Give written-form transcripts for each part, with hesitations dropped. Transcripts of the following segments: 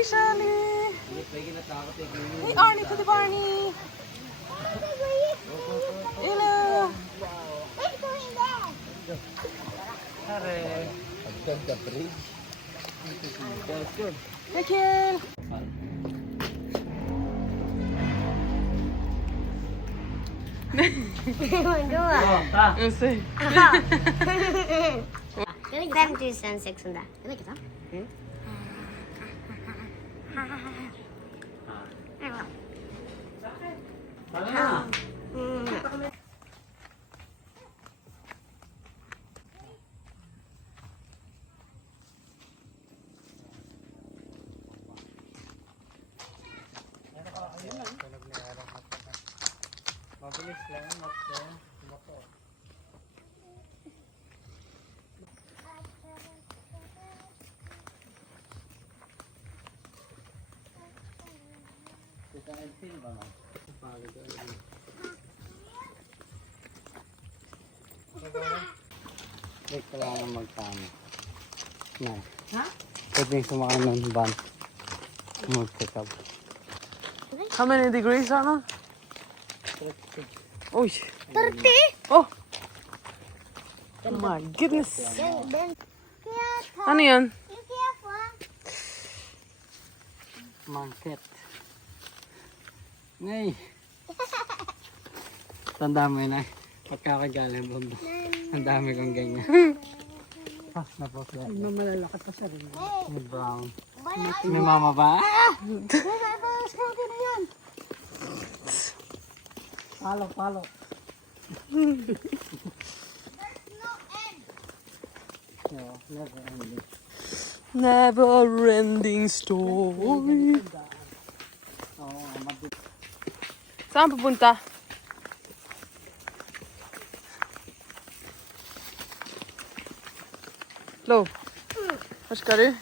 Hi, Charlie! Hey, Arnie to the Barney! Hello! Hey, Kiel! Jag ser. 5600. Det räcker så? Mabilis lang ang motor. Kita ang film ba ma? Wait, kailangan magtama. Na. Ha? Pwede sumakay ng van. Mag-check up. How many degrees are on? Oj! 30? Oh! Oh my goodness! Ano yan? Market. Ngay! Tanda mo yun ay. Pagkakagaling mo. Ang dami kong ganyan. Ah, napaplat. Mamalalakas pa siya rin. May brown. May mama ba? Palo. No, never ending. Never ending story. Saan pupunta? Lo, var ska du?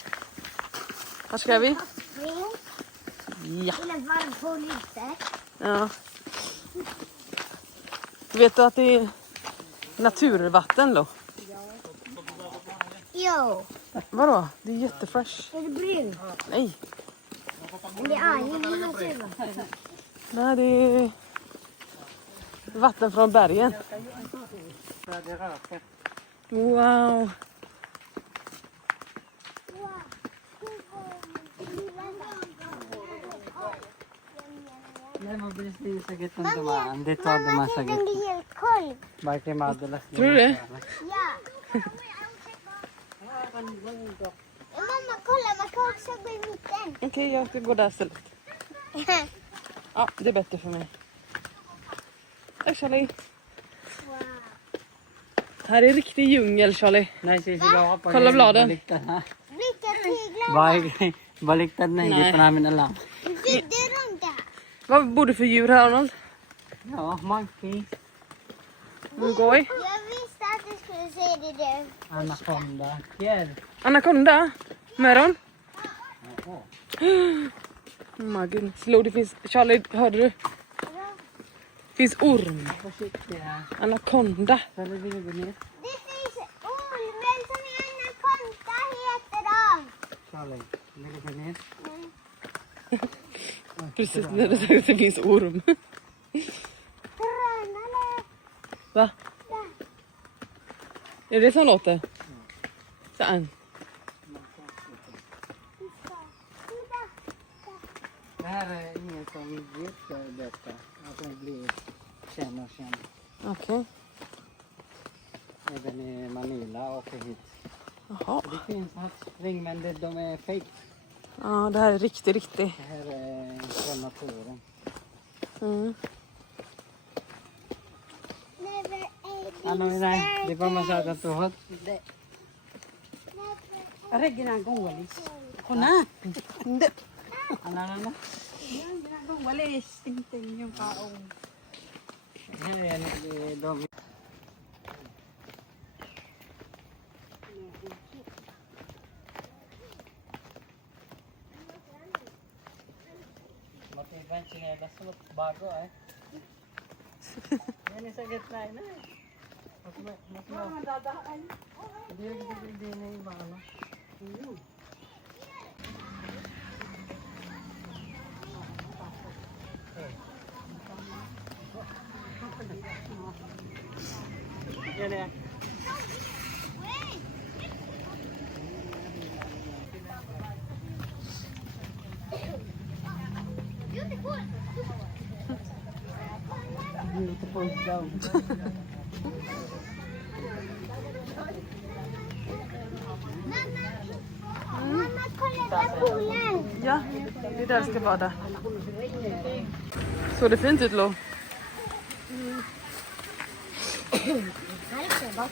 Var ska vi? Ja. Ja. Vet du att det är naturvatten, Lo? Jo, Vadå? Det är jättefresh. är det brun? Nej. Men det är ingen naturvatten. Nej, det är vatten från bergen. Wow. Hindi, mabilis din sa gitna dumaan. Dito dumaan sa Den gitna. blir helt kold. Bakit madalas din? Tror du det? Ja. Mamma, kolla, man kan också gå i mitten. Okej, jag ska gå där istället. Ja, det är bättre för mig. Hej, Charlie. Här är riktig djungel, Charlie. Nej, sisigaw ka pa. Kolla bladen. Baliktad ha? Vilka tyglar? Bakit? Baliktad na, hindi Nej. pa namin alam. Byggde runt där. Vad bor det för djur här, Arnold? Ja, monkey. Goj. Jag visste att du skulle säga det där. Anaconda. Fjäll. Anaconda? Möron? Åh. Oh my goodness. Lo, det finns... Charlie, hörde du? Det finns orm. Försiktig ha. Anaconda. Sa det vill gå ner? Det finns ormen som är anakonda heter de. Charlie, vill du gå ner? Precis när du säger att det finns orm. Gröna Va? Är det det som låter? Saan? Det här är ingen som vet detta. Att det blir känd och känd. Okej. Även i Manila åker hit. Jaha. Det finns havsspring men de är fake. Ja, det här är riktigt. Det här är från naturen. Mm. Never ending Ano yun? Di ba masyadong tuhod? Never Aray, ginagong walis. Ako na. Hindi. Ano? Yan, ginagong walis. Ting-ting yung kaong. Yan, dumi. Matibay sinelas mo bago eh. Yan yung sa gitna na eh. Mas Dadaan. Hindi na yung iba ano. Yan yan. Beautiful daw. Mamma, kolla poolen! Ja, det är där det ska vara där. Såg det fint ut, Lo? Här är det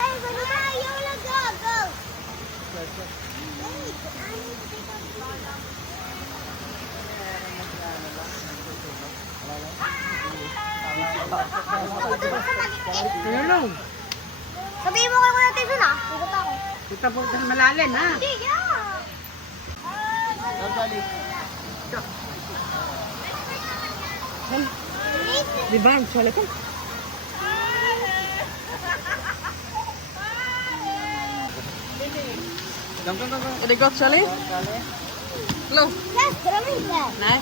Ay, gano'n na ayaw lang gago! Wait, I need to take Ano lang? Sabihin mo kayo ko natin dun ah. Hugot ako. Kita po sa malalim ha. Hindi, yeah! Det är varmt, Charlie. Kom. Är det gott, Charlie? Lo? Testar de inte? Nej.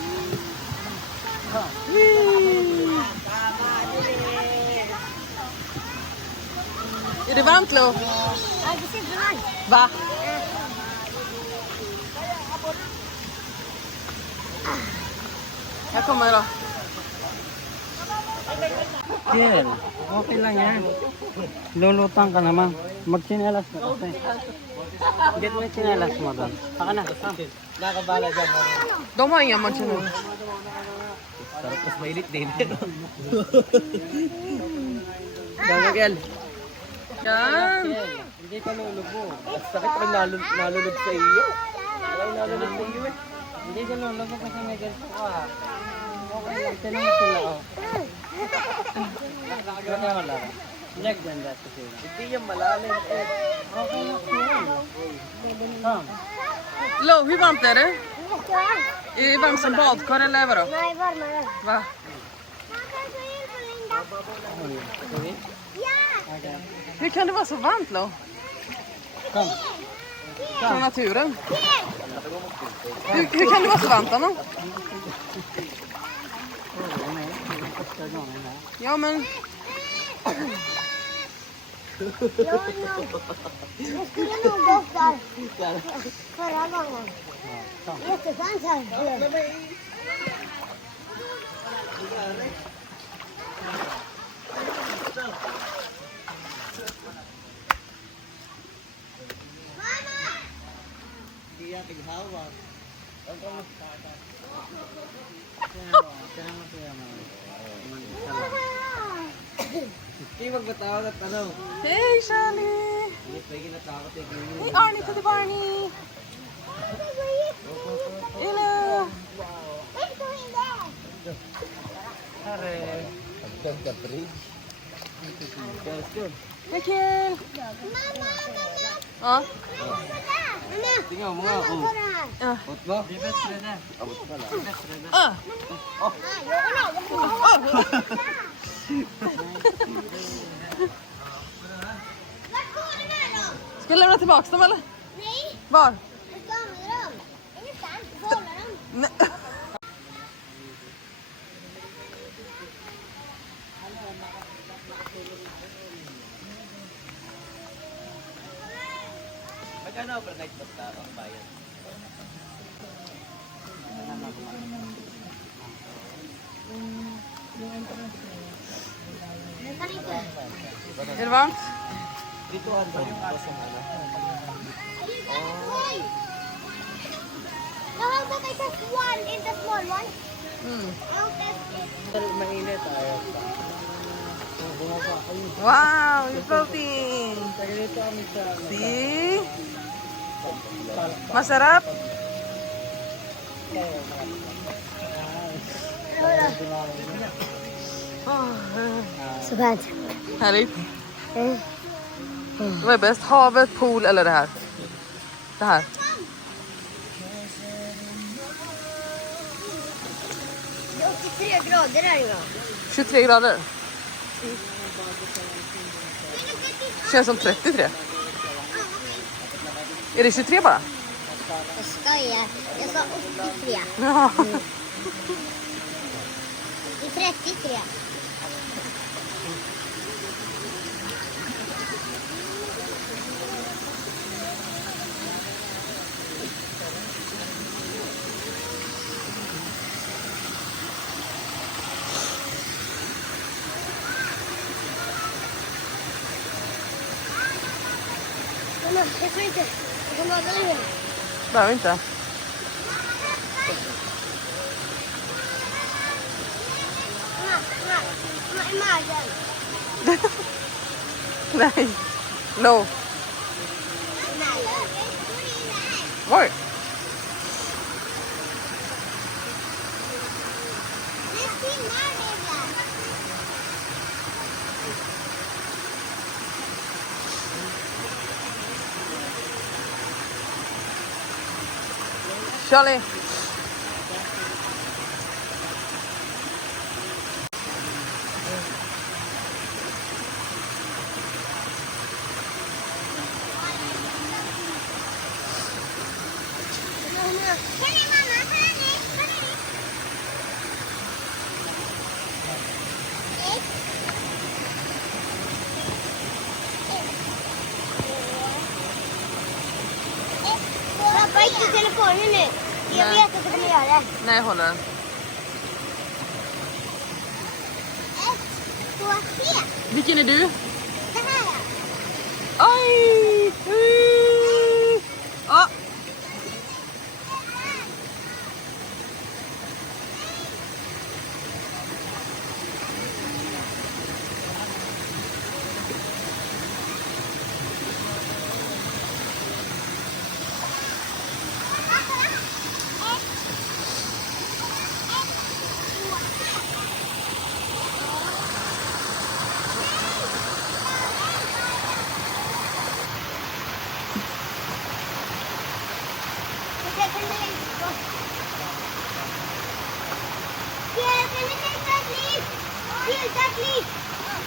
Är det varmt, Lo? Ja, det ser inte varmt. Va? Här kommer jag då. Kiel, okay lang yan. Lulutang ka naman. Magsinelas na kasi. Get mo yung sinelas mo doon. Saka na. Nakabala dyan. De har inga matcher nu. Sarap mas mainit din. Damagel. Yan. Hindi ka lulubo. Sakit pag nalulog sa iyo. Ay, nalulog sa iyo eh. Hindi ka lulubo kasi may ganito ka. Okay lang. Tinanong sila ako. Ganda mo lang. Leg ganda sa sila. Hindi yung malalim eh. Okay lang siya. Come. Lo, hur varmt är det? Jättevarmt. Är det varmt som badkar eller vadå? Nej, varmare. Va? Man kan så hjälpa Linda. Ja! Okay. Hur kan det vara så varmt, Lo? Come. Från naturen. Hur kan det vara så varmt, Anna? Ja, men... Jag skulle nog gått där förra gången. Jätteskönt här. Hindi magbatawag at ano. Hej, Charlie! Hindi pwede natakot eh. Hej, Arnie to the Barney! Hello! Let's go in there. Pare. Hagdan ka, bridge. That's good. Mikael! Mamma, mamma. Ja. Mamma. Tingnan mo nga. Mamma, kolla här. Ja. Ot ba? Di best rin eh. Abot ka lang. Ah. Ska jag lämna tillbaka dem eller? Nej, Var? jag ska använda dem. Ingenstans, jag får hålla dem. Nej. Magkano per night basta ang bayan? Vänta lite. Är det varmt? Dito ang basta mana. Oj! Jag har got just one in the small one. Mm. I'll test it. Mainit tayo. Wow, you're floating! Dito kami sa See? Masarap? Så skönt. Härligt. Mm. Vad är bäst? Havet, pool eller det här? Det här. Det är 83 grader här idag. 23 grader. Känns som 33. Är det 23 bara? Jag skojar. Jag sa 83. Ja. Det är 33. Mamma, jag får inte. Jag kommer bada nu. Behöver inte. Mamma, i magen. Nej. No. Nej. Oj. Det simmar ibland. Charlie. Hörni, mamma, hörni. Pappa, inte telefonen nu. Jag vet att du kommer göra det. Nej, jag håller den. 1, 2, 3. Vilken är du? Det här. Oj! Ja.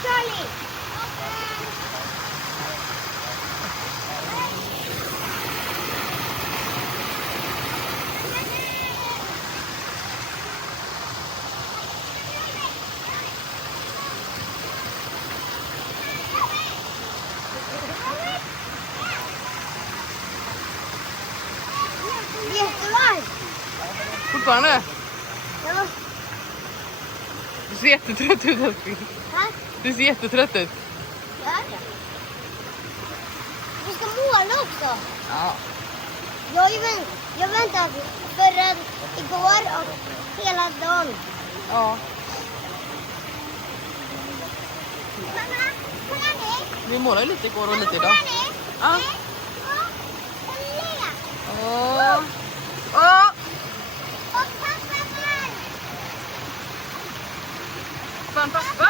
Charlie. Jättevarmt. Fortfarande? Ja. Du ser jättetrött ut, älskling. Här. Du ser jättetrött ut. Gör det. Vi ska måla också. Ja. Jag väntade förrän igår och hela dagen. Ja. Mamma, kolla ner. Vi målade lite igår och lite Kolla idag. ner. Ja. 1, 2, 3. Åh. Åh. Och pappa där. Fan, pappa.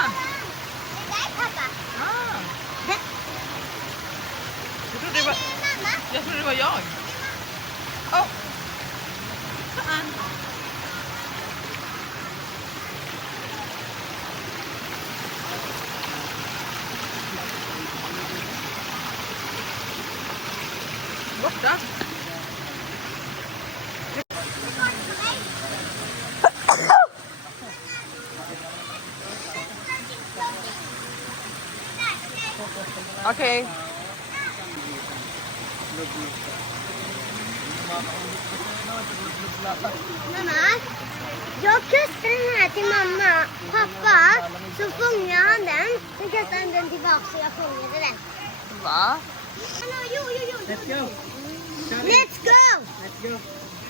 Det där är pappa. Ah. Jag trodde det Det var, är mamma. jag trodde det var jag. Åh. Fan. Borta. Okej. Mamma, jag kastade den här till mamma. Pappa, så fångade han den. Sen kastade han den tillbaka så jag fångade den. Va? Jo. Let's go. Let's go! Let's go.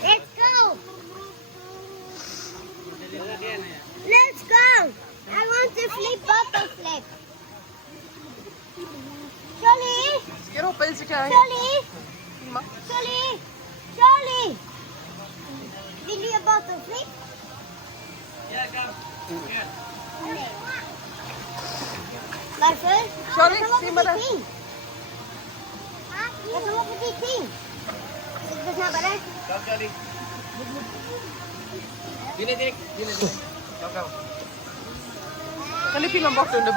Let's go! Let's go! I want to flip butterflip. Charlie! Ska jag hoppa i så kan jag... Charlie! filma? Charlie! Vill du göra butterflip? Yeah, go. Good. Nej. Varför? Charlie, Det kan vara simma där. precis. Det kan vara precis. Lite snabbare. Kan ni filma bort under?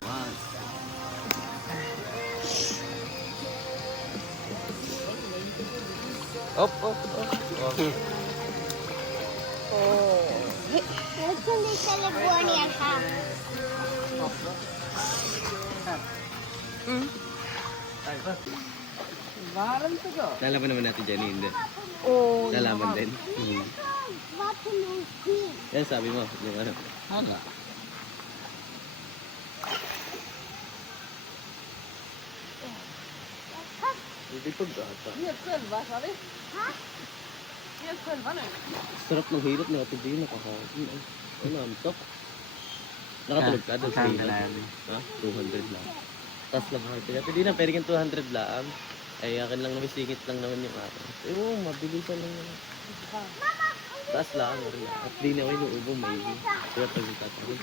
Nu kunde istället gå ner här. Lalaman naman natin dyan, hindi. Oh, Lalaman din. Vattenmelon. Yan sabi mo, yung ano. Hala. Hindi pag gata. Helt själva, Charlie. Helt själva nu. Sarap ng hirap na ito din, nakakain. Ano, antok. Nakatulog ka doon sa hirap. Ha? 200 lang. Tapos lang ako. Kaya di na, pwede kang 200 lang. Ay, akin lang naman, singit lang naman yung araw. Oo, mabilisan lang yun. Taas lang, at di na ako inuubo, may. Kaya pag nagtatawid.